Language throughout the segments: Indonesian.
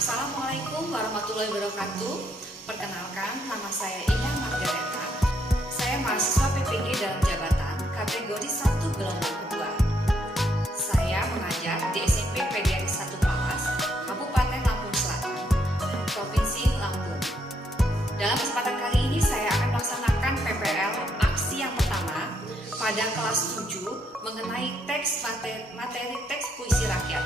Assalamualaikum warahmatullahi wabarakatuh. Perkenalkan, nama saya Indah Margareta. Saya mahasiswa PPG dalam jabatan kategori 1 gelombang kedua. Saya mengajar di SMP PGRI 1 Palas, Kabupaten Lampung Selatan, Provinsi Lampung. Dalam kesempatan kali ini saya akan melaksanakan PPL aksi yang pertama pada kelas 7 mengenai materi teks puisi rakyat.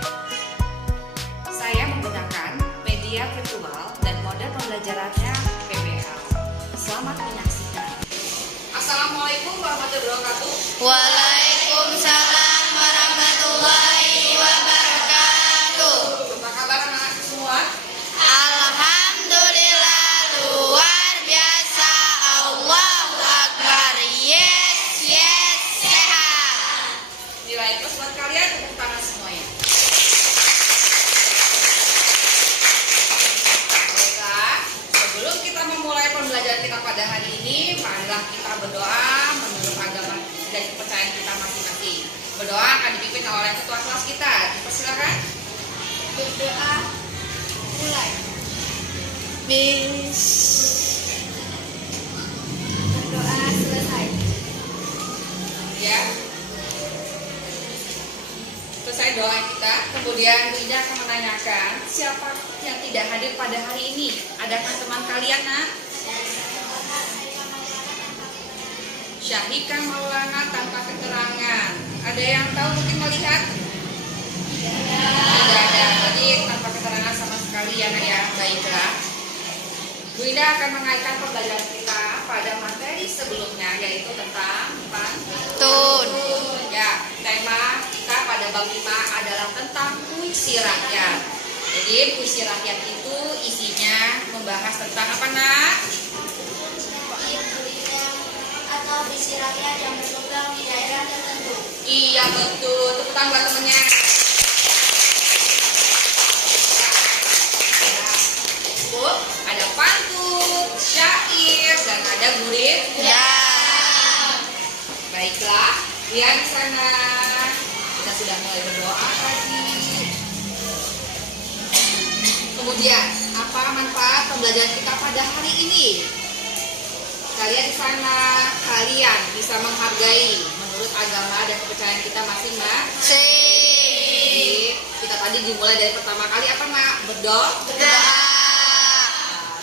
Saya menggunakan media virtual dan model pembelajarannya PBL. Selamat menyaksikan. Assalamualaikum warahmatullahi wabarakatuh. Waalaikumsalam warahmatullahi wabarakatuh. Apa kabar anak semua? Alhamdulillah luar biasa. Allahu Akbar. Yes, yes, sehat. Nilai plus buat kalian, tepuk tangan semuanya. Baiklah, sebelum kita memulai pembelajaran kita pada hari ini, marilah kita berdoa menurut agama dan kepercayaan kita masing-masing. Berdoa akan dipimpin oleh ketua kelas kita. Dipersilakan. Berdoa mulai. Bis. Berdoa selesai. Ya. Selesai doa kita, kemudian Bu Ida akan menanyakan siapa yang tidak hadir pada hari ini. Adakah teman kalian, nak? Syahika Maulana tanpa keterangan. Ada yang tahu mungkin melihat? Tidak ada. Jadi tanpa keterangan sama sekali ya, nak ya. Baiklah. Bu Ida akan mengaitkan pembelajaran kita pada materi sebelumnya, yaitu tentang Tun. Ya, tema kita pada bab 5 adalah tentang puisi rakyat. Jadi puisi rakyat itu isinya membahas tentang apa, nak? Atau puisi rakyat yang berkembang di daerah tertentu. Iya betul, tepuk tangan buat temennya. Ada pantun, syair, dan ada gurit. Ya. Baiklah, lihat di sana. Kita sudah mulai berdoa tadi. Kemudian, apa manfaat pembelajaran kita pada hari ini? Kalian di sana, kalian bisa menghargai menurut agama dan kepercayaan kita masing-masing. Kita tadi dimulai dari pertama kali apa, nak? Berdoa.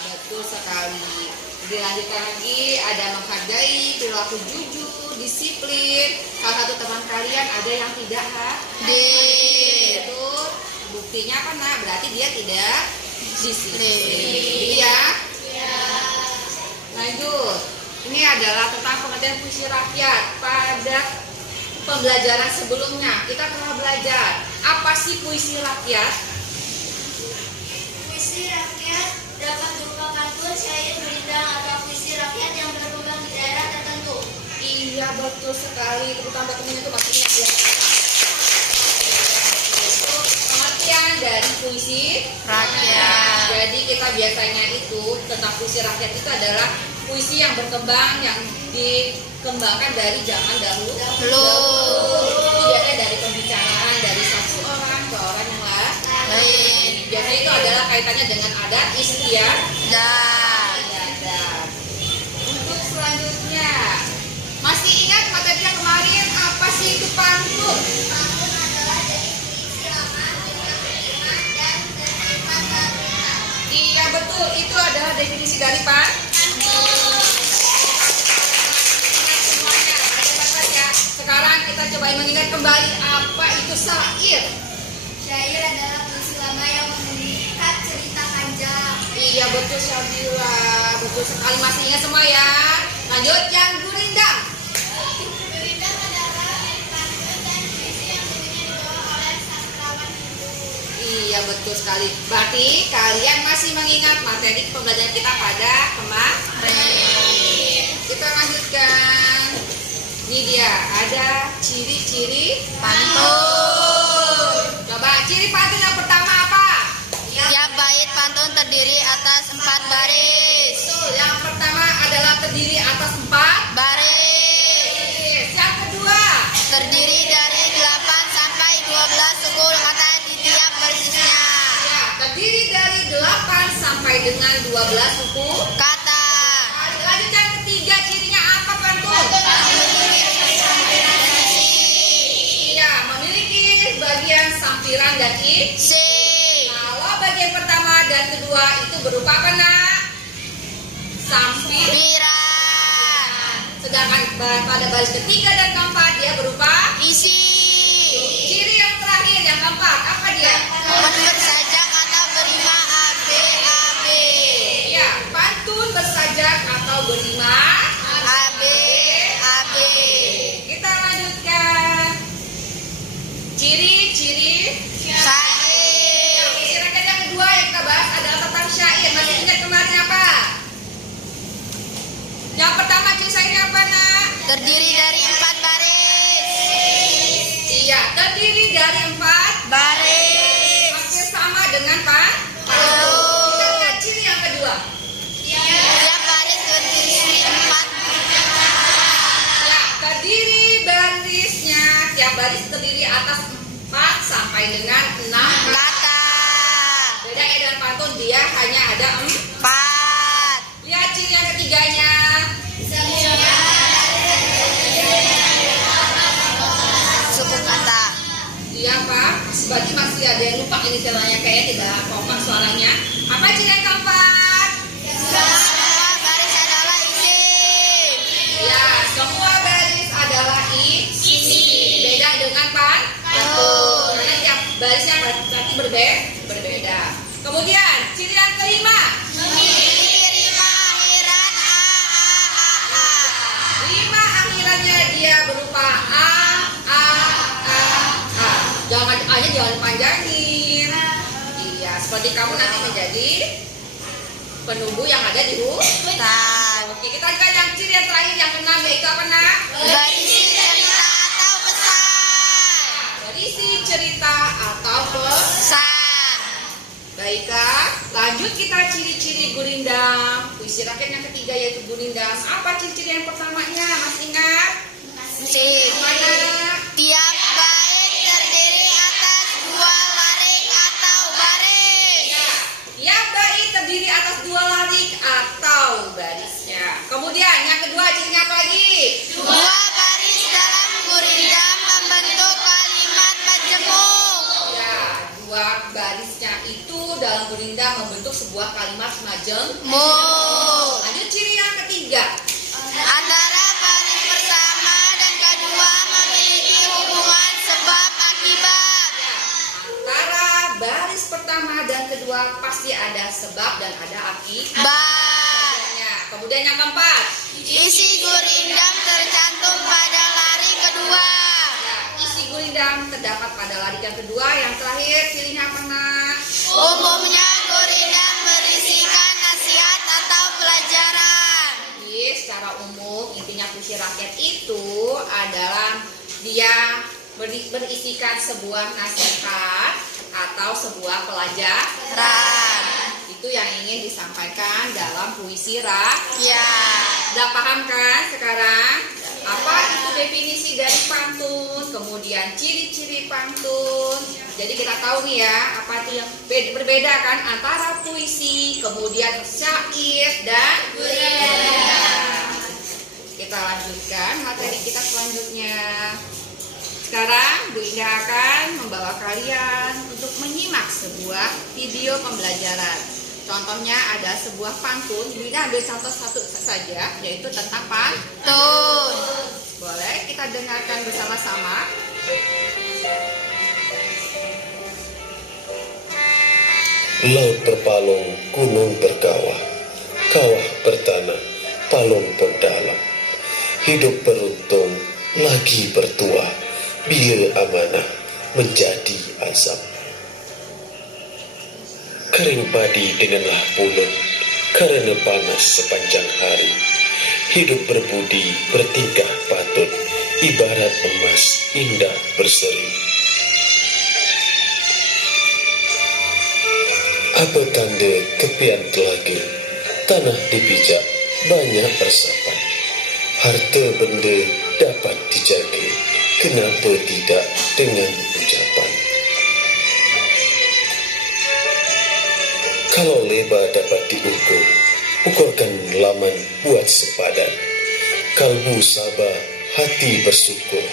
Betul sekali. Dilanjutkan lagi, ada menghargai, perilaku jujur, disiplin. Salah satu teman kalian ada yang tidak hadir. Betul. Buktinya apa, nak? Berarti dia tidak disiplin. Iya. Lanjut. Ini adalah tentang pengertian puisi rakyat. Pada pembelajaran sebelumnya kita telah belajar apa sih puisi rakyat? Puisi rakyat dapat berupa pantun, syair, berindang, atau puisi rakyat yang berkembang di daerah tertentu. Iya betul sekali. Tepuk tangan temennya itu maksudnya ya. Itu pengertian dari puisi Rakyat. Jadi kita biasanya itu tentang puisi rakyat itu adalah puisi yang berkembang, yang dikembangkan dari zaman dahulu. Itu biasanya dari pembicaraan dari satu orang ke orang yang lain. Biasanya itu adalah kaitannya dengan adat istiadat. Untuk selanjutnya, masih ingat materi yang kemarin apa sih itu pantun? Pantun adalah definisi lama dengan kalimat dan terlibat kalimat. Iya betul, itu adalah definisi dari pantun. Semuanya, baca ya. Sekarang kita coba mengingat kembali apa itu syair. Syair adalah puisi lama yang mengikat cerita panjang. Iya betul Syabila, betul sekali, masih ingat semua ya. Lanjut yang gurindam. Berindang adalah pantun dan puisi yang dulunya dibawa oleh sastrawan Hindu. Iya betul sekali. Berarti kalian masih mengingat materi pembelajaran kita pada kemarin. Kita lanjutkan. Ini dia, ada ciri-ciri Pantun. Coba ciri pantun yang pertama apa? Tiap bait pantun terdiri atas 4 baris. Betul, yang pertama adalah terdiri atas 4 Baris. Yang kedua Terdiri dari 8 sampai 12 sukul kata di tiap barisnya. ya, terdiri dari sampai dengan 12 suku kata. Lanjut yang ketiga, cirinya apa pantun? Iya, memiliki bagian sampiran dan Si. Kalau bagian pertama dan kedua itu berupa apa, nak? Sampir. Piran. Sedangkan pada baris ketiga dan keempat dia berupa Isi. ciri yang terakhir yang keempat apa dia? Bersajak atau berima AB. Iya, pantun bersajak atau berima. AB. Kita lanjutkan. Ciri-ciri Syair. Silakan yang kedua yang kita bahas adalah tentang syair. Masih ingat kemarin apa? Yang pertama ciri syairnya apa, nak? Terdiri dari 4 baris. Iya, terdiri dari 4 Baris. hampir sama dengan pan. Betul. Kita lihat ciri yang kedua. Tiap baris terdiri 4. Ya, terdiri barisnya tiap baris terdiri atas 4 sampai dengan 6 Kata. Beda ya dengan pantun, dia hanya ada 4. Lihat ciri yang ketiganya. Suku kata. Iya, Pak. Berarti masih ada yang lupa ini istilahnya, kayaknya tidak kompak suaranya. Apa ciri yang keempat? Semua baris adalah isim. Ya, semua baris adalah isi. Beda dengan pan. Betul. Karena tiap barisnya berarti berbeda. Kemudian ciri yang kelima. Memiliki rima akhiran a. Lima akhirannya dia berupa a. Jangan a-nya jangan panjangin. Iya, seperti kamu nanti menjadi penunggu yang ada di Hutan. Oke, kita lihat yang ciri yang terakhir yang keenam yaitu apa, nak? Berisi cerita atau pesan. Berisi cerita atau Pesan. Baiklah, lanjut kita ciri-ciri gurindam. Puisi rakyat yang ketiga yaitu gurindam. Apa ciri-ciri yang pertamanya? Masih ingat? Si. Mana? Tiap bait terdiri atas 2 larik atau baris. Ya, bait terdiri atas 2 larik atau barisnya. Kemudian yang kedua cirinya apa lagi? 2 baris dalam gurindam membentuk kalimat majemuk. Ya, 2 barisnya itu dalam gurindam membentuk sebuah kalimat majemuk. Lanjut ciri yang ketiga. Antara baris pertama dan kedua memiliki hubungan sebab akibat. Antara baris pertama dan kedua pasti ada sebab dan ada akibat. Bat. Kemudian yang keempat. Isi gurindam tercantum pada lari kedua. Ya, isi gurindam terdapat pada larik yang kedua. Yang terakhir cirinya apa, nak? Umumnya gurindam berisikan nasihat atau pelajaran. Jadi secara umum intinya puisi rakyat itu adalah dia berisikan sebuah nasihat atau sebuah pelajaran. Itu yang ingin disampaikan dalam puisi rakyat. Ya. Udah paham kan sekarang? Apa itu definisi dari pantun, kemudian ciri-ciri pantun. Jadi kita tahu nih ya, apa itu yang berbeda kan antara puisi, kemudian syair dan gurindam. Kita lanjutkan materi kita selanjutnya. Sekarang Bu Indah akan membawa kalian untuk menyimak sebuah video pembelajaran. Contohnya ada sebuah pantun. Bu Indah ambil satu saja, yaitu tentang pantun. Boleh kita dengarkan bersama-sama. Laut berpalung, gunung berkawah, kawah bertanah, palung pun dalam. Hidup beruntung, lagi bertuah, bila amanah menjadi azab. Kering padi denganlah pulut, karena panas sepanjang hari. Hidup berbudi, bertingkah patut, ibarat emas indah berseri. Apa tanda tepian telaga, tanah dipijak, banyak resapan. Harta benda dapat dijaga, kenapa tidak dengan ucapan? Kalau leba dapat diukur, ukurkan laman buat sepadan. Kalbu sabar, hati bersyukur,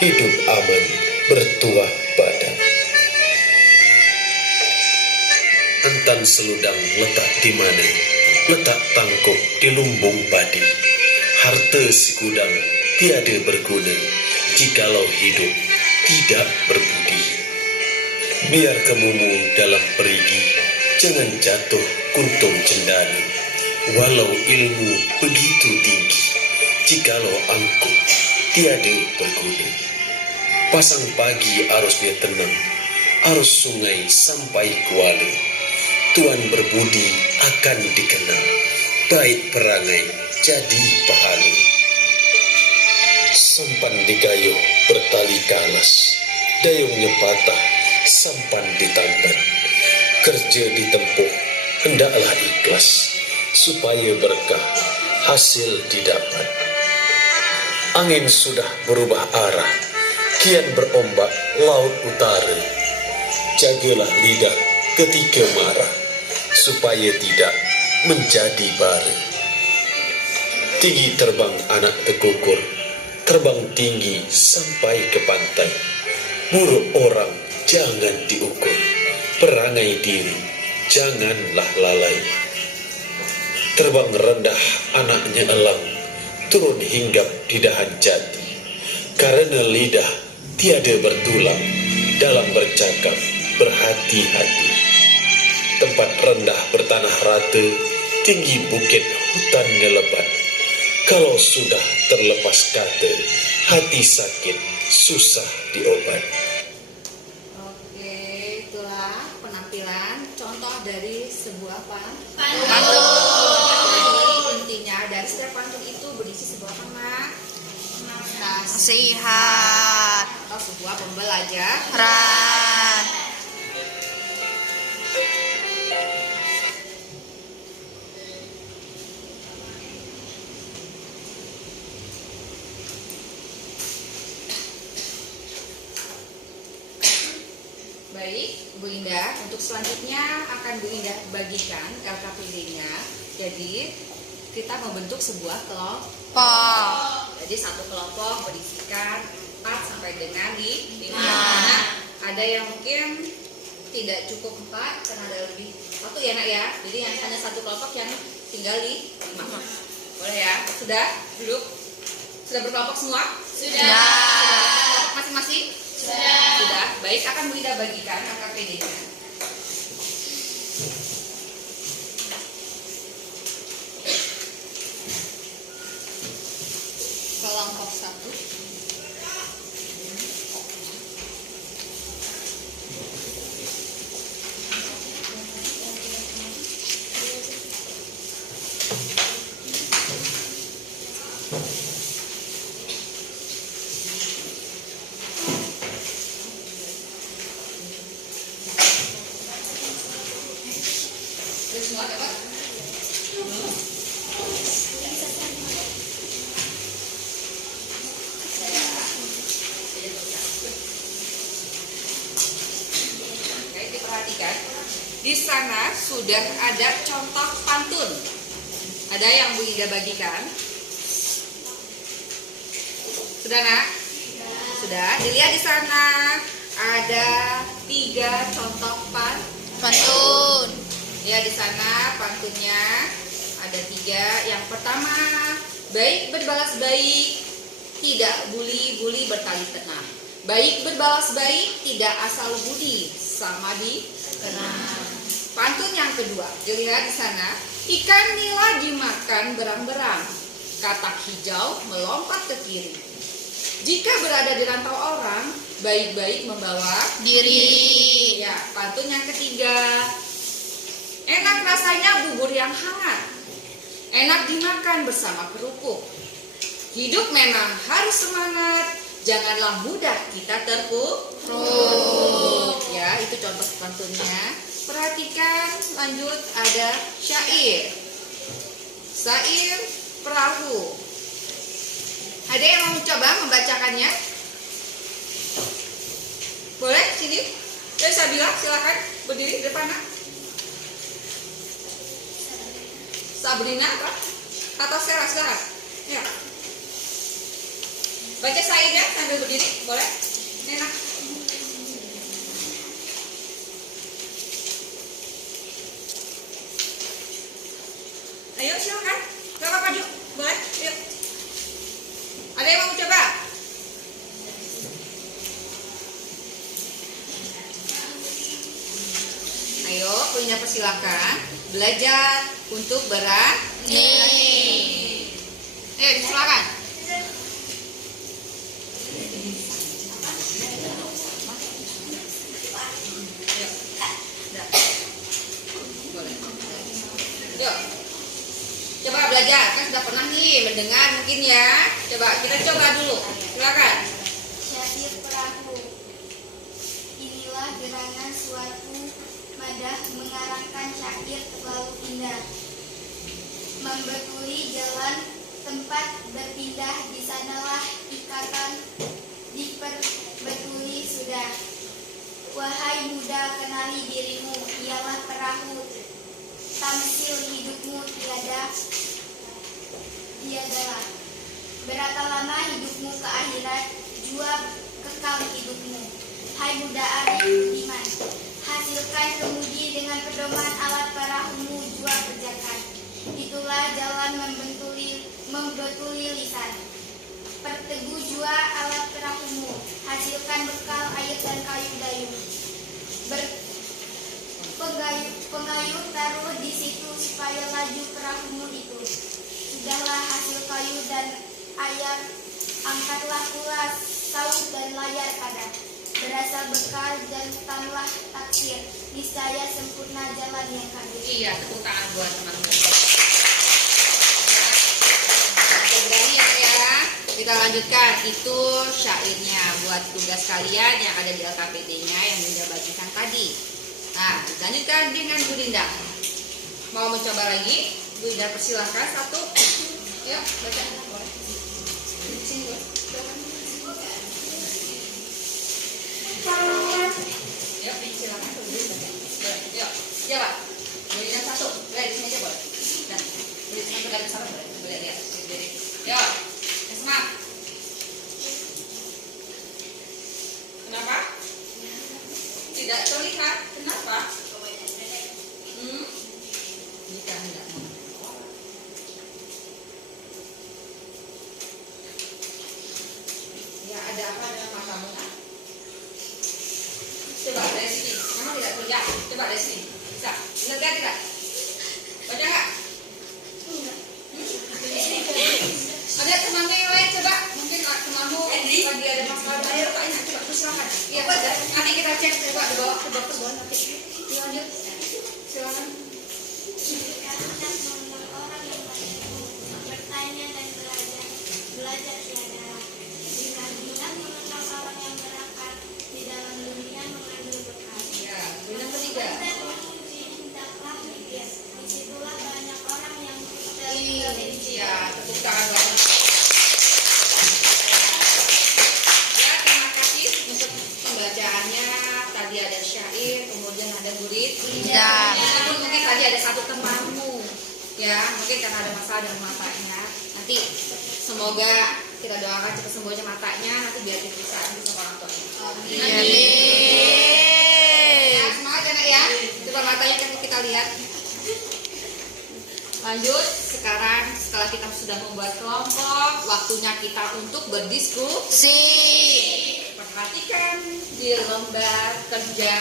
hidup aman, bertuah badan. Entan seludang letak di mana? Letak tangkup di lumbung padi. Harta si kudang tiada berguna jikalau hidup tidak berbudi. Biar kemumu dalam perigi, jangan jatuh kuntung cendana. Walau ilmu begitu tinggi, jikalau angkuh tiada berguna. Pasang pagi arusnya tenang, arus sungai sampai kuala. Tuan berbudi akan dikenal, baik perangai jadi pahala. Sampan digayuh bertali kalas, dayungnya patah, sampan ditambat. Kerja ditempuh, hendaklah ikhlas, supaya berkah hasil didapat. Angin sudah berubah arah, kian berombak laut utara. Jagalah lidah ketika marah, supaya tidak menjadi bara. Tinggi terbang anak tekukur, terbang tinggi sampai ke pantai. Buruk orang jangan diukur, perangai diri janganlah lalai. Terbang rendah anaknya elang, turun hinggap di dahan jati. Karena lidah tiada bertulang, dalam bercakap berhati-hati. Tempat rendah bertanah rata, tinggi bukit hutannya lebat. Kalau sudah terlepas kata, hati sakit susah diobat. Oke, itulah penampilan contoh dari sebuah pantun. Jadi intinya dari setiap pantun itu berisi sebuah Nasihat. atau sebuah pembelajaran. Ran. Baik, Bu Indah, untuk selanjutnya akan Bu Indah bagikan LKPD-nya. Jadi, kita membentuk sebuah kelompok. Jadi, satu kelompok berisikan 4 sampai dengan 5. Ada yang mungkin tidak cukup 4 karena ada lebih satu ya nak ya. Jadi, yang hanya satu kelompok yang tinggal di 5. Boleh ya? Sudah? Duduk? Sudah berkelompok semua? Sudah. Masing-masing? Sudah. Baik, akan Bu Indah bagikan LKPD-nya. Kelompok 1. Semua dapat? Oke, diperhatikan. Di sana sudah ada contoh pantun. Ada yang Bu Ida bagikan? Sudah nak? Sudah. Dilihat di sana ada 3 contoh Pantun. Ya, di sana pantunnya ada 3. Yang pertama, baik berbalas baik, tidak buli-buli bertali tenang. Baik berbalas baik, tidak asal budi, sama dikenang. Pantun yang kedua, dilihat di sana, ikan nila dimakan berang-berang, katak hijau melompat ke kiri. Jika berada di rantau orang, baik-baik membawa Diri. Ya, pantun yang ketiga, enak rasanya bubur yang hangat, enak dimakan bersama kerupuk. Hidup memang harus semangat, janganlah mudah kita terpuruk. Ya, itu contoh pantunnya. Perhatikan, lanjut ada syair. Syair perahu. Ada yang mau coba membacakannya? Boleh, sini. Ya, Sabila, silakan berdiri di depan. Nak. Sabrina atau Sarah, silakan. Ya. Baca syairnya sambil berdiri, boleh? Enak. Ayo silakan. Kakak maju, boleh? Yuk. Ada yang mau coba? Ayo, punya persilakan belajar untuk berani. Ayo, silakan. Yuk. Coba belajar, kan sudah pernah nih mendengar mungkin ya. Coba kita coba dulu. Silakan. Syair perahu. Inilah gerangan suatu madah mengarangkan syair terlalu indah. Membetuli jalan tempat berpindah, di sanalah ikatan diperbetuli sudah. Wahai muda, kenali dirimu, ialah perahu. Tamsil hidupmu tiadalah. Berapa lama hidupmu ke akhirat, jua kekal hidupmu. Hai muda arif budiman, hasilkan kemudi dengan pedoman alat perahumu, jua kerjakan. Itulah jalan membetuli lisan. Perteguh jua alat perahumu, hasilkan bekal air dan kayu dayung. Pengayuh taruh di situ supaya laju perahumu itu. Sudahlah hasil kayu dan air, angkatlah pula saut dan layar padat. Berasal bekal dan tanlah taksir, niscaya sempurna jalan yang hadir. Iya, tepuk tangan buat teman-teman. Berani ya. Kita lanjutkan, itu syairnya buat tugas kalian yang ada di LKPD-nya yang Dinda bagikan tadi. Nah, lanjutkan dengan Bu Dinda. Mau mencoba lagi? Bu Dinda persilahkan satu. Yuk, baca. Boleh. Sini dulu. Yuk, silakan. Boleh. Yuk, coba. Bu Dinda satu. Boleh, di sini aja boleh. Dan Bu Dinda satu dari sana boleh. Boleh lihat. Jadi, yuk. Semangat. Kenapa? Tidak terlihat. Kenapa? Jika hendak ya, ada apa dengan matamu? Coba dari sini. Memang tidak terlihat. Coba dari sini. Bisa. Lihat tidak? Baca nggak? Ada temanmu yang lain, coba. Mungkin temanmu lagi ada masalah. Ayo, tanya. Coba, silakan. Iya, nanti kita cek. Coba dibawa ke dokter, boleh nanti. Lanjut. Silakan. Karena mengenal orang yang baikku, bertanya dan belajar tiada. Bila mengenal orang yang berakal, di dalam dunia mengambil bekal. Ya, yang ketiga. Dan menguji hendaklah mikir. Disitulah banyak orang yang tergelincir. Ya, tepuk tangan banget. Ya, terima kasih untuk pembacaannya. Tadi ada syair, kemudian ada gurit. Ya. Namun mungkin tadi ada satu temanmu, ya, mungkin karena ada masalah dengan matanya. Nanti semoga kita doakan cepat sembuhnya matanya. Nanti biar diperiksa sama orang tuanya. Nah, semangat ya, Nak, ya. Coba matanya kita lihat. Lanjut, sekarang setelah kita sudah membuat kelompok, waktunya kita untuk berdiskusi. Perhatikan di lembar kerja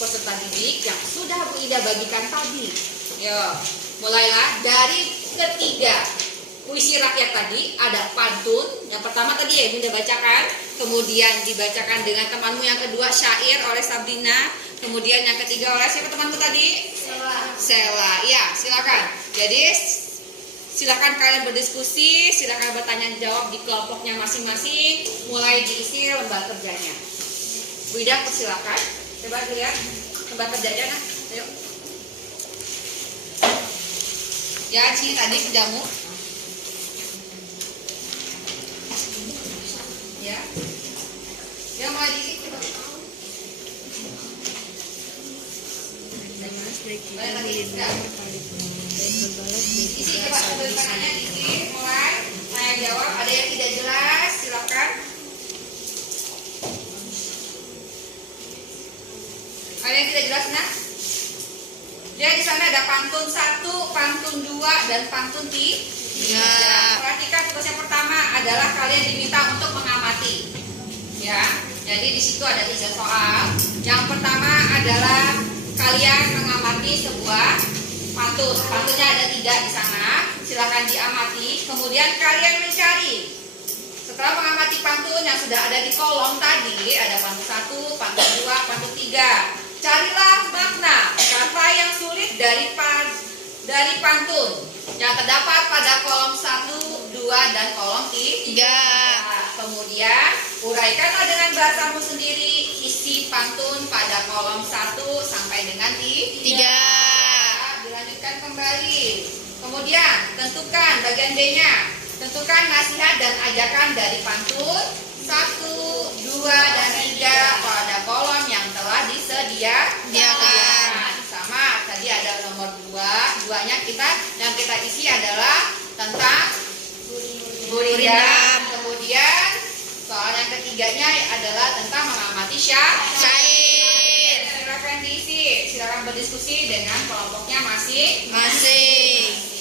peserta didik yang sudah Bu Ida bagikan tadi. Yuk, mulailah dari ketiga. Puisi rakyat tadi ada pantun. Yang pertama tadi ya Bunda bacakan, kemudian dibacakan dengan temanmu. Yang kedua syair oleh Sabrina, kemudian yang ketiga oleh siapa temanmu tadi? Sela. Ya, silakan. Jadi silakan kalian berdiskusi, silakan bertanya jawab di kelompoknya masing-masing. Mulai diisi lembar kerjanya. Bu Ida persilakan. Coba dilihat lembar kerjanya, nah. Ayo. Ya, sini tadi kerjamu. Ya. Ya, mulai diisi coba. Baik, tadi enggak. Isi coba pertanyaannya, isi mulai. Saya jawab. Ada yang tidak jelas, silakan. Ada yang tidak jelas, nah? Dia di sana ada pantun 1, pantun 2, dan pantun 3. Perhatikan tugas yang pertama adalah kalian diminta untuk mengamati. Ya, jadi di situ ada 3 soal. Yang pertama adalah kalian mengamati sebuah pantun. Pantunnya ada 3 di sana. Silakan diamati. Kemudian kalian mencari. Setelah mengamati pantun yang sudah ada di kolom tadi, ada pantun 1, pantun 2, pantun 3. Carilah makna kata yang sulit dari pantun yang terdapat pada kolom 1, 2, dan kolom 3. Kemudian uraikanlah dengan bahasamu sendiri isi pantun pada kolom 1 sampai dengan 3. Dilanjutkan kembali. Kemudian tentukan bagian D-nya. Tentukan nasihat dan ajakan dari pantun 1, 2, dan 3 pada kolom yang telah disediakan. Sama tadi ada nomor 2. 2-nya yang kita isi adalah tentang Burindam. Kemudian soal yang ketiganya adalah tentang mengamati syair. Silakan diisi, silakan berdiskusi dengan kelompoknya masing-masing.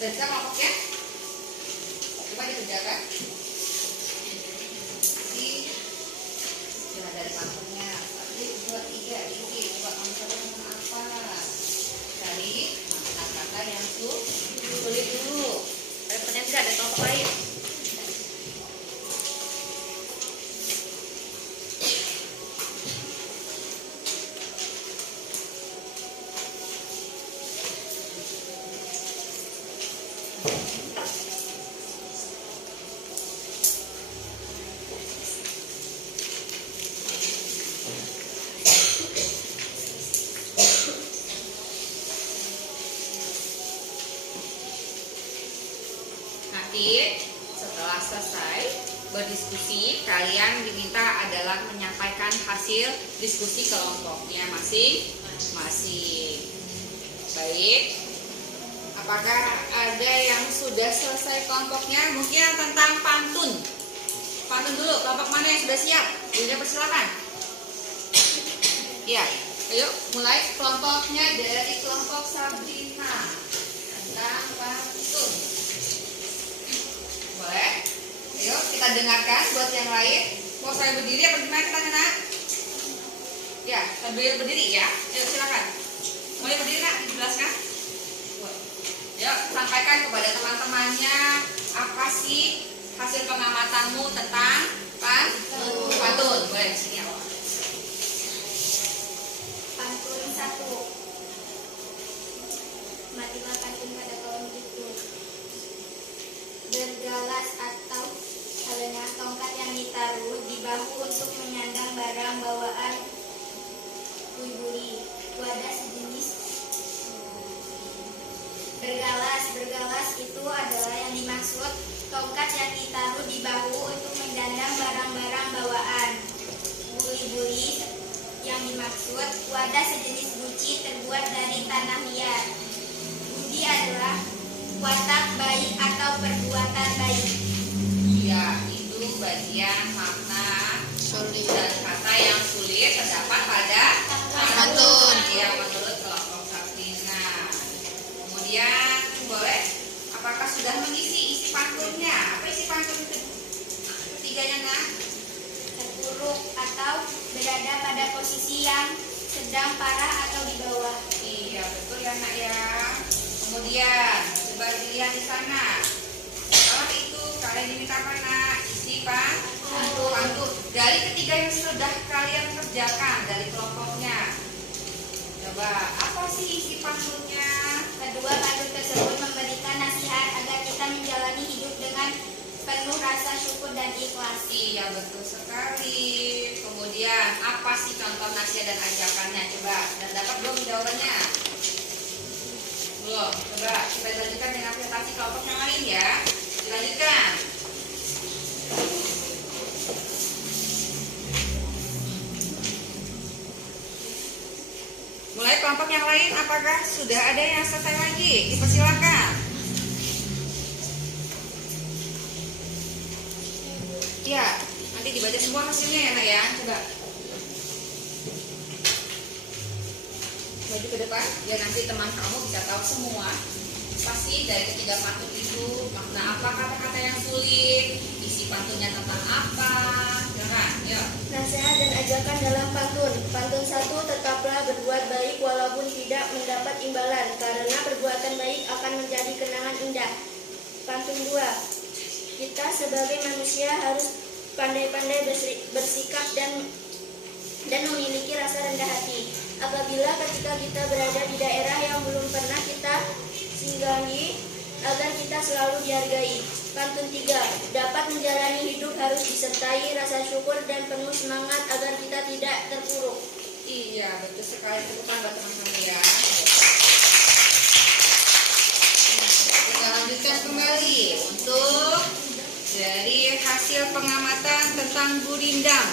Dan bisa kelompoknya? Coba dikerjakan. Coba dari pantunnya 1, 2, 3 isi. Coba kamu tentang apa? Cari makna kata yang sulit dulu. Ternyata tidak ada kelompok lain. Nanti setelah selesai berdiskusi, kalian diminta adalah menyampaikan hasil diskusi kelompoknya masing-masing. Baik, apakah ada yang sudah selesai kelompoknya? Mungkin yang tentang pantun. Pantun dulu, kelompok mana yang sudah siap? Bunda persilakan. Iya, ayo mulai kelompoknya dari kelompok Sabrina tentang pantun. Boleh? Ayo kita dengarkan buat yang lain. Mau saya berdiri apa gimana kita nak? Ya, sambil berdiri ya. Ayo silakan. Mulai berdiri nak, dijelaskan. Ayo sampaikan kepada teman-temannya apa sih hasil pengamatanmu tentang pantun. Boleh sini awal. Pantun 1. Matilah pantun pada kolom itu. Bergalas atau halnya tongkat yang ditaruh di bahu untuk menyandang barang bawaan bui-bui. Wadah sejenis. Bergalas itu adalah yang dimaksud tongkat yang ditaruh di bahu untuk menyandang barang-barang bawaan. Buli-buli yang dimaksud wadah sejenis guci terbuat dari tanah liat. Budi adalah watak baik atau perbuatan baik. Iya, itu bagian makna sulit dan kata yang sulit terdapat pada pantun. Ya, menurut kelompok Sabrina. Kemudian boleh, apakah sudah mengisi isi pantunnya? Apa isi pantun ketiganya nak? Terpuruk atau berada pada posisi yang sedang parah atau di bawah. Iya, betul ya nak ya. Kemudian coba dilihat di sana. Setelah itu kalian diminta mana isi isi pantun. Dari ketiga yang sudah kalian kerjakan dari kelompoknya, coba apa sih isi pantunnya? Kedua, pantun tersebut memberikan nasihat agar kita menjalani hidup dengan penuh rasa syukur dan ikhlas. Iya, betul sekali. Kemudian apa sih contoh nasihat dan ajakannya? Coba, dan dapat belum jawabannya? Belum. Coba kita lanjutkan dengan presentasi kelompok yang lain ya. Dilanjutkan. Mulai kelompok yang lain, apakah sudah ada yang selesai lagi? Dipersilakan. Ya, nanti dibaca semua hasilnya ya, Nak ya. Coba. Maju ke depan, biar nanti teman kamu bisa tahu semua. Pasti dari ketiga pantun itu makna apa kata-kata yang sulit, isi pantunnya tentang apa. Jangan, yuk. Nasihat dan ajakan dalam pantun. Pantun 1, tetaplah berbuat baik walaupun tidak mendapat imbalan, karena perbuatan baik akan menjadi kenangan indah. Pantun 2, kita sebagai manusia harus pandai-pandai bersikap dan memiliki rasa rendah hati. Apabila ketika kita berada di daerah yang belum pernah kita singgahi, agar kita selalu dihargai. Pantun 3, dapat menjalani hidup harus disertai rasa syukur dan penuh semangat agar kita tidak terpuruk. Iya, betul sekali. Tepukan buat teman-teman ya. Kita lanjutkan kembali untuk dari hasil pengamatan tentang gurindam.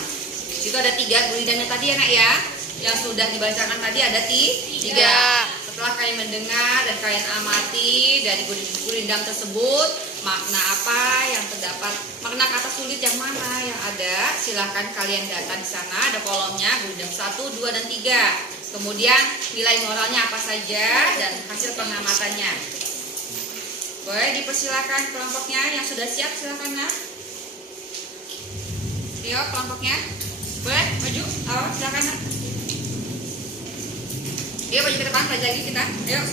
Itu ada 3 gurindamnya tadi ya, Nak ya. Yang sudah dibacakan tadi ada 3. Setelah kalian mendengar dan kalian amati dari gurindam tersebut, makna apa yang terdapat, makna kata sulit yang mana yang ada, silahkan kalian data di sana, ada kolomnya gurindam 1, 2, dan 3. Kemudian nilai moralnya apa saja dan hasil pengamatannya. Boleh dipersilakan kelompoknya yang sudah siap, silakan Nak. Ayo kelompoknya, boleh maju, silakan Nak. Ayo maju ke depan, belajar lagi kita. Ayo.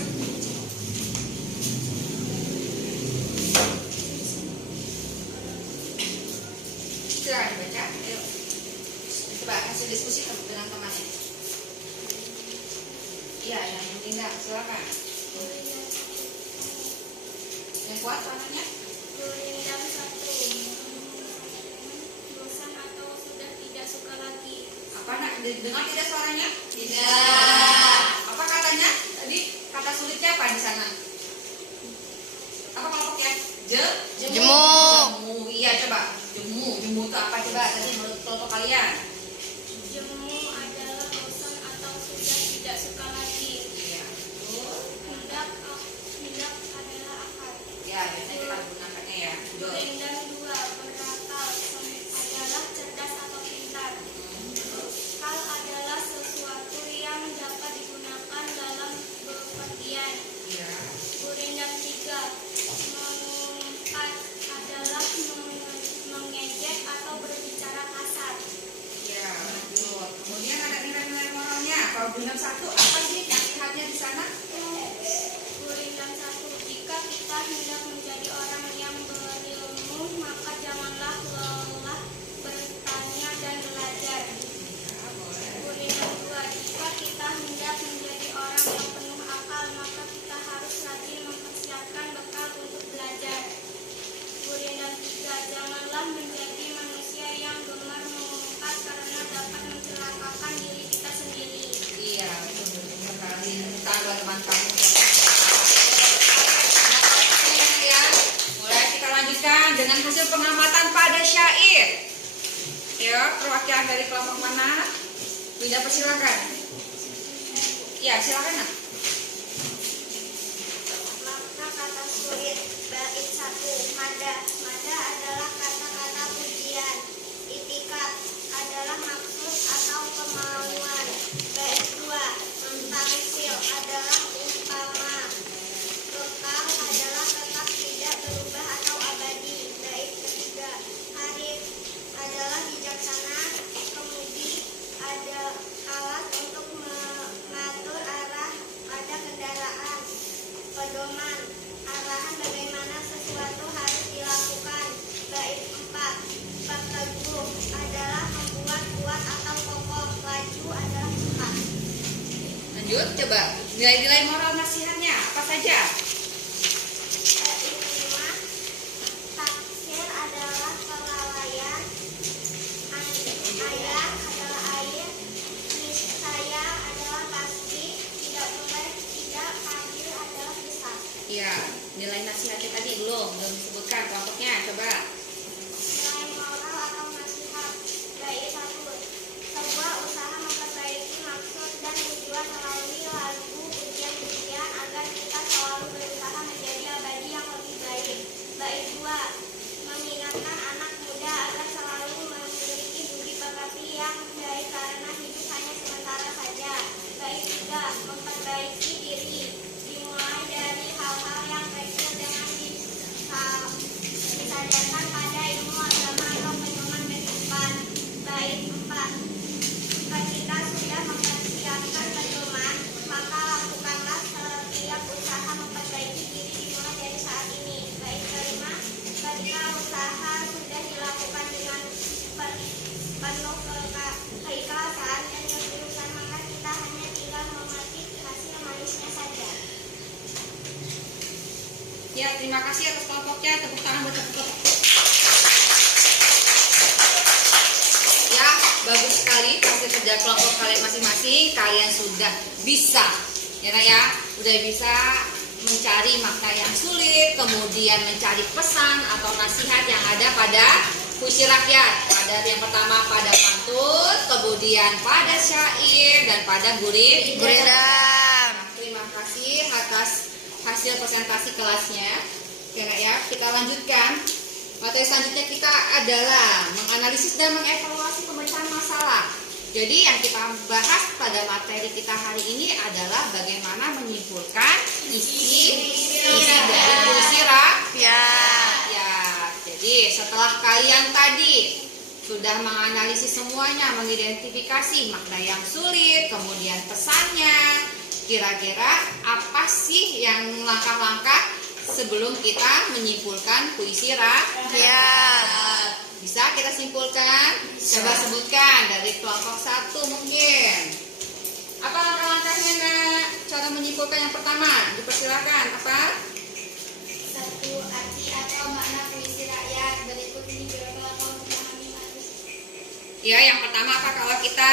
Silakan dibaca. Ayo. Coba kasih diskusi dengan temannya. Iya, yang penting dah. Silakan. Yang kuat suaranya? Gurindam 1, bosan atau sudah tidak suka lagi. Apa Nak? Dengar tidak suaranya? Tidak. Apa katanya? Tadi kata sulitnya apa di sana? Apa kelompoknya? Jemu. Jemu. Iya, coba. Jemu. Jemu itu apa coba? Tadi menurut kelompok kalian. Jemu adalah bosan atau sudah tidak suka lagi. Iya. Hindak adalah akal. Ya, biasanya kita menggunakannya ya. Gurindam 2, berakal adalah cerdas atau pintar. Kal adalah sesuatu yang dapat digunakan dalam bepergian. Iya. Gurindam 3, mengumpat adalah mengejek atau berbicara kasar. Iya, betul. Kemudian ada nilai-nilai moralnya. Kalau gurindam 1, apa sih nasihatnya di sana? Gurindam 1, jika kita hendak menjadi orang yang berilmu, maka janganlah lelah bertanya dan belajar. Gurindam 2, jika kita hendak menjadi orang yang penuh akal, maka kita harus rajin mempersiapkan bekal untuk belajar. Gurindam 3, janganlah menjadi manusia yang gemar mengumpat karena dapat mencelakakan diri kita sendiri. Iya, betul sekali. Kita buat teman kamu. Ya, mulai kita lanjutkan dengan hasil pengamatan pada syair. Ya, perwakilan dari kelompok mana? Tidak, persilakan. Ya, silakan Nak. Makna kata sulit. Bait 1, mada. Mada adalah kata-kata pujian. Itikat adalah maksud atau kemauan. Bait 2, tamsil adalah umpama. Kekal adalah tetap tidak berubah atau abadi. Bait ketiga, arif adalah bijaksana. Kemudi ada alat untuk mengatur arah Teguh adalah membuat kuat atau kokoh. Laju adalah cepat. Lanjut, coba nilai-nilai moral nasihatnya apa saja? Kelima, taksir adalah kelalaian. Ayah adalah air. Niscaya adalah pasti. Tidak boleh tidak adil adalah besar. Iya, nilai nasihatnya tadi belum disebutkan kelompoknya, coba. Nilai moral atau nasihat. Bait 1. Sebuah usaha memperbaiki maksud dan tujuan melalui lagu ujian-ujian agar kita selalu berusaha menjadi abadi yang lebih baik. Bait 2. Mengingatkan anak muda agar selalu memiliki budi pekerti yang baik karena hidup hanya sementara saja. Bait 3. Memperbaiki diri. Dimulai dari hal-hal yang kecil dengan disadarkan pada ilmu agama atau pedoman kehidupan. Bait 4. Ketika sudah mempersiapkan pedoman, maka lakukanlah setiap usaha memperbaiki diri dimulai dari saat ini. Bait kelima, ketika usaha sudah dilakukan dengan penuh keikhlasan dan ketulusan, maka kita hanya tinggal memetik hasil manisnya saja. Ya, terima kasih atas kelompoknya. Tepuk tangan buat tepuk. Ya, bagus sekali hasil kerja kelompok kalian masing-masing. Kalian sudah bisa, ya nak ya, udah bisa mencari makna yang sulit, kemudian mencari pesan atau nasihat yang ada pada puisi rakyat. Pada yang pertama pada pantun, kemudian pada syair, dan pada Gurindam. Terima kasih atas hasil presentasi kelasnya. Oke nak ya, kita lanjutkan. Materi selanjutnya kita adalah menganalisis dan mengevaluasi pemecahan masalah. Jadi yang kita bahas pada materi kita hari ini adalah bagaimana menyimpulkan isi dari puisi rakyat. Ya, jadi setelah kalian tadi sudah menganalisis semuanya, mengidentifikasi makna yang sulit, kemudian pesannya, kira-kira apa sih yang langkah-langkah sebelum kita menyimpulkan puisi rakyat? Bisa kita simpulkan? Coba sebutkan dari kelompok 1 mungkin. Apa langkah-langkahnya nak? Cara menyimpulkan yang pertama, dipersilakan. Apa? 1. Arti atau makna puisi rakyat. Berikut ini beberapa langkah untuk memahami arti. Ya, yang pertama apa kalau kita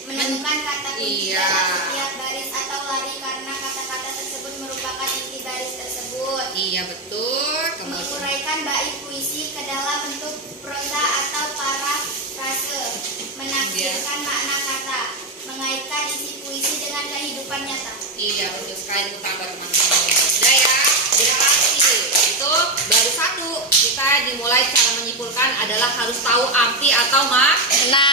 Menemukan kata kunci Iya. dalam setiap baris atau lari karena kata-kata tersebut merupakan inti baris tersebut. Iya betul. Kemudian Menguraikan bait puisi ke dalam bentuk prosa atau parafrase. Menafsirkan makna kata. Mengaitkan isi puisi dengan kehidupan nyata. iya betul sekali, itu tambah teman-teman. Udah ya, udah pasti. Itu baru 1. Kita dimulai cara menyimpulkan adalah harus tahu arti atau makna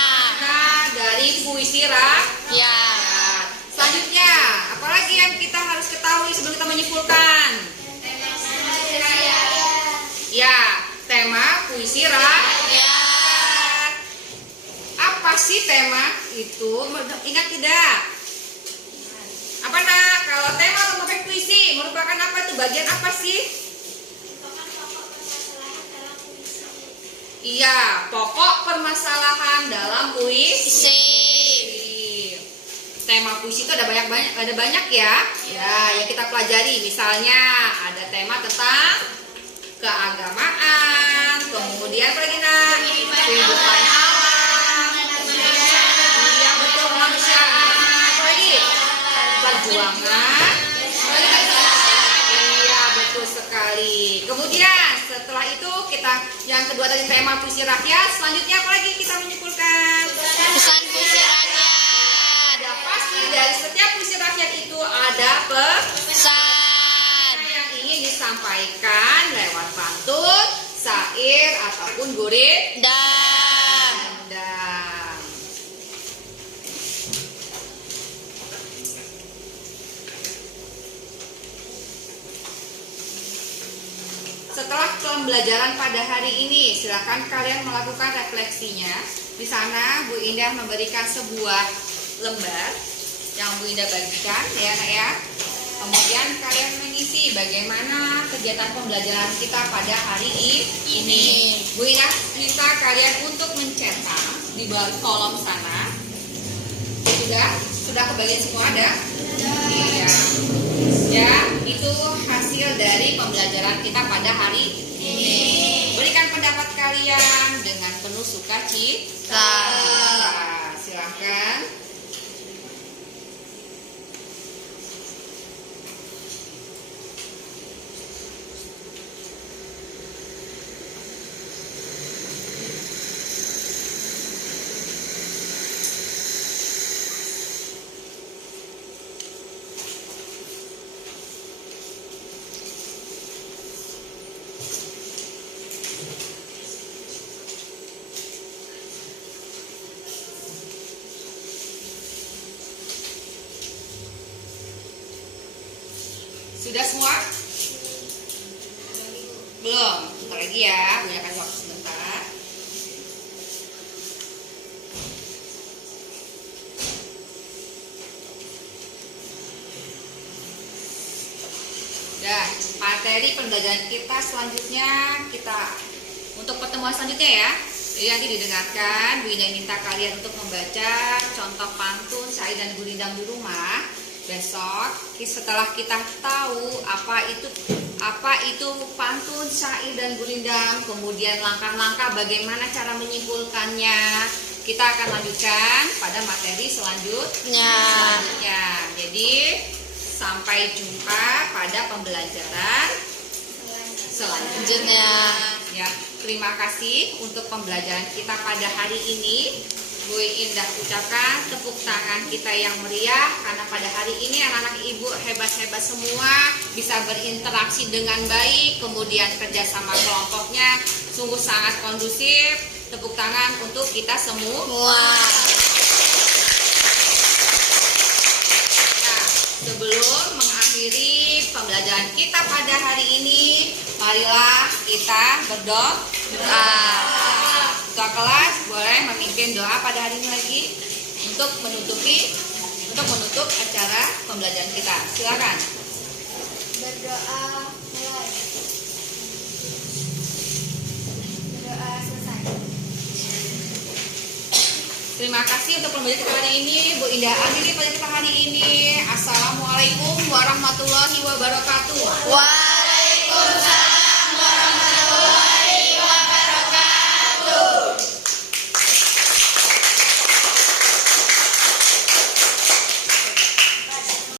dari puisi rakyat. Selanjutnya, apalagi yang kita harus ketahui sebelum kita menyimpulkan? Ya, tema puisi rakyat. Apa sih tema itu? Ingat tidak? Apa nak? Kalau tema atau topik puisi merupakan apa itu? Bagian apa sih? Iya, pokok permasalahan dalam puisi. Tema puisi itu ada banyak ya. Ya, yang kita pelajari misalnya ada tema tentang keagamaan, kemudian apa lagi nak? Kehidupan alam, iya betul, kemanusiaan, apa lagi? Perjuangan. Iya betul sekali. Kemudian setelah itu kita yang kedua tadi tema puisi rakyat. Selanjutnya apa lagi kita menyimpulkan? Pesan puisi rakyat. Ada pasti dari setiap puisi rakyat itu ada Pesan. yang ingin disampaikan lewat pantun, syair ataupun gurindam. Setelah pembelajaran pada hari ini, silakan kalian melakukan refleksinya. Di sana Bu Indah memberikan sebuah lembar yang Bu Indah bagikan, ya nak ya. Kemudian kalian mengisi bagaimana kegiatan pembelajaran kita pada hari ini. Bu Indah minta kalian untuk mencetak di bawah kolom sana. Sudah kebagian semua ada? Iya. Ya, itu hasil dari pembelajaran kita pada hari ini. Berikan pendapat kalian dengan penuh sukacita. Silahkan. Sudah semua? Belum? Bentar lagi ya, Bu akan waktu sebentar. Dan materi pembelajaran kita selanjutnya untuk pertemuan selanjutnya ya. Jadi nanti didengarkan, Bu Indah minta kalian untuk membaca contoh pantun, syair dan gurindam di rumah. Besok setelah kita tahu apa itu pantun, syair dan gurindam, kemudian langkah-langkah bagaimana cara menyimpulkannya, kita akan lanjutkan pada materi selanjutnya. Jadi sampai jumpa pada pembelajaran selanjutnya. Ya, terima kasih untuk pembelajaran kita pada hari ini. Bu Indah ucapkan tepuk tangan kita yang meriah karena pada hari ini anak-anak ibu hebat-hebat semua bisa berinteraksi dengan baik, kemudian kerjasama kelompoknya sungguh sangat kondusif. Tepuk tangan untuk kita semua. Nah, sebelum mengakhiri pembelajaran kita pada hari ini, marilah kita berdoa. Ketua kelas boleh memimpin doa pada hari ini lagi untuk menutup acara pembelajaran kita. Silakan. Berdoa mulai. Berdoa selesai. Terima kasih untuk pembelajaran kita hari ini. Bu Indah akhiri pada kita hari ini. Assalamualaikum warahmatullahi wabarakatuh.